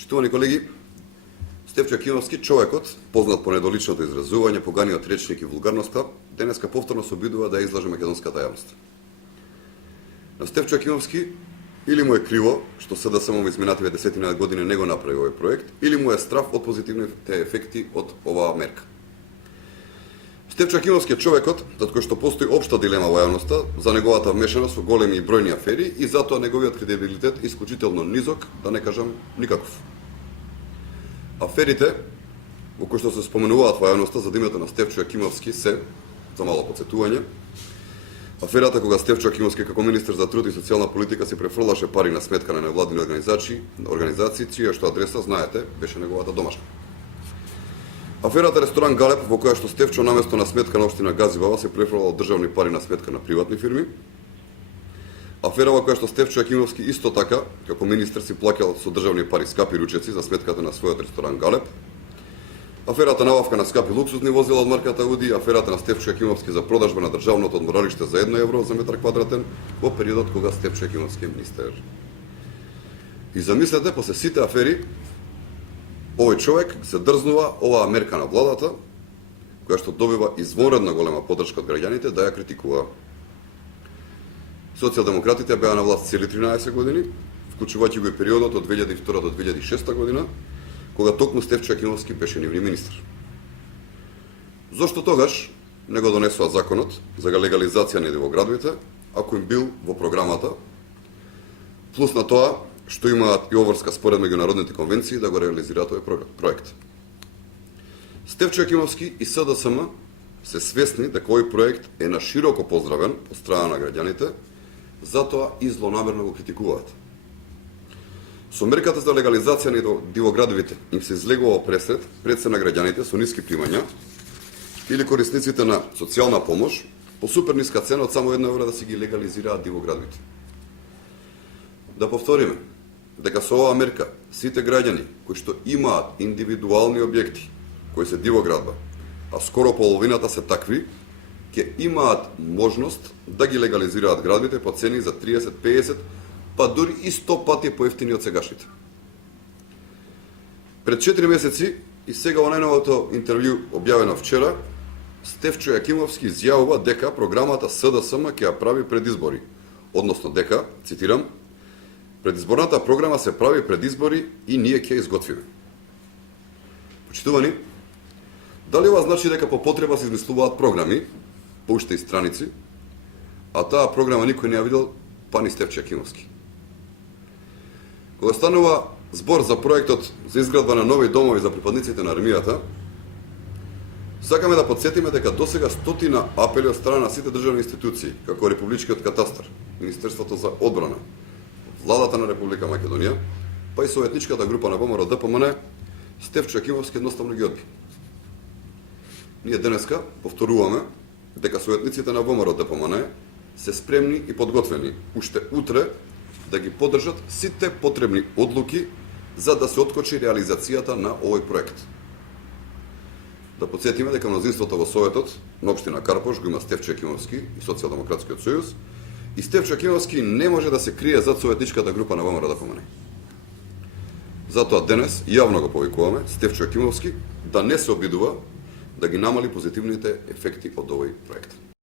Почитувани колеги, Стефчо Јакимовски, човекот, познат по недоличното изразување, поганиот речник и вулгарноста, денеска повторно се обидува да ја излаже македонската јавност. На Стефчо Јакимовски или му е криво што СДСМ во изминативе десетина години не го направи овој проект, или му е страв од позитивните ефекти од оваа мерка. Стефчо Јакимовски е човекот зад кој што постои општа дилема во јавноста за неговата вмешаност во големи и бројни афери и затоа неговиот кредибилитет е исклучително низок, да не кажам никаков. Аферите во кои што се споменуваат во јавноста за името на Стефчо Јакимовски се, за мало подсетување, аферата кога Стефчо Јакимовски како министер за труд и социјална политика си префрлаше пари на сметка на невладини организации, чија што адреса, знаете, беше неговата домашна. Аферата ресторан Галеб, во која што Стефчо наместо на сметка на општина Газибала се префрлал државни пари на сметка на приватни фирми. Афера во која што Стефчо Јакимовски исто така, како министер, си плаќал со државни пари скапи ручеци за сметката на својот ресторан Галеб. Аферата набавка на скапи луксузни возила од марката Ауди, аферата на Стефчо Јакимовски за продажба на државното одморалиште за 1 евро за метар квадратен во периодот кога Стефчо Јакимовски е министер. И замислете, после сите афери, овој човек се дрзнува оваа мерка на владата, која што добива извонредна голема поддршка од граѓаните, да ја критикува. Социјалдемократите беа на власт цели 13 години, вклучувајќи го и периодот од 2002 до 2006 година, кога токму Стефчо Јакимовски беше нивни министр. Зошто тогаш не го донесоа законот за легализација на дивоградовите, ако им бил во програмата, плюс на тоа што имаат и обврска според меѓународните конвенции да го реализираат овој проект. Стефчо Јакимовски и СДСМ се свесни дека овој проект е на широко поздравен од страна на граѓаните, затоа и злонамерно го критикуваат. Со мерката за легализација на дивоградовите им се излегува пред се на граѓаните со ниски примања или корисниците на социјална помош по супер ниска цена од само 1 евро да си ги легализираат дивоградовите. Да повториме, дека со оваа мерка сите граѓани кои што имаат индивидуални објекти кои се дивоградба, а скоро половината се такви, ќе имаат можност да ги легализираат градбите по цени за 30, 50, па дури и 100 пати поевтини од сегашните. Пред 4 месеци и сега во најновото интервју објавено вчера, Стефчо Јакимовски изјавува дека програмата СДСМ ќе ја прави пред избори, односно дека, цитирам, предизборната програма се прави пред избори и ние ќе изготвиме. Почитувани, дали ова значи дека по потреба се измислуваат програми, по уште и страници, а таа програма никој не ја видел, па ни Стефчо Јакимовски? Кога станува збор за проектот за изградба на нови домови за припадниците на армијата, сакаме да подсетиме дека досега стотина апели од страна на сите државни институции, како Републичкиот катастар, Министерството за одбрана, Владата на Република Македонија, па и советничката група на ВМРО ДПМН, Стефчо Јакимовски едноставно ги одби. Ние денеска повторуваме дека советниците на ВМРО ДПМН се спремни и подготвени уште утре да ги поддржат сите потребни одлуки за да се откочи реализацијата на овој проект. Да подсетиме дека мнозинството во Советот на општина Карпош го има Стефчо Јакимовски и Социјалдемократскиот сојуз, и Стефчо Јакимовски не може да се крие зад советничката група на ВМРО ДПМН. Затоа денес јавно го повикуваме Стефчо Јакимовски да не се обидува да ги намали позитивните ефекти од овој проект.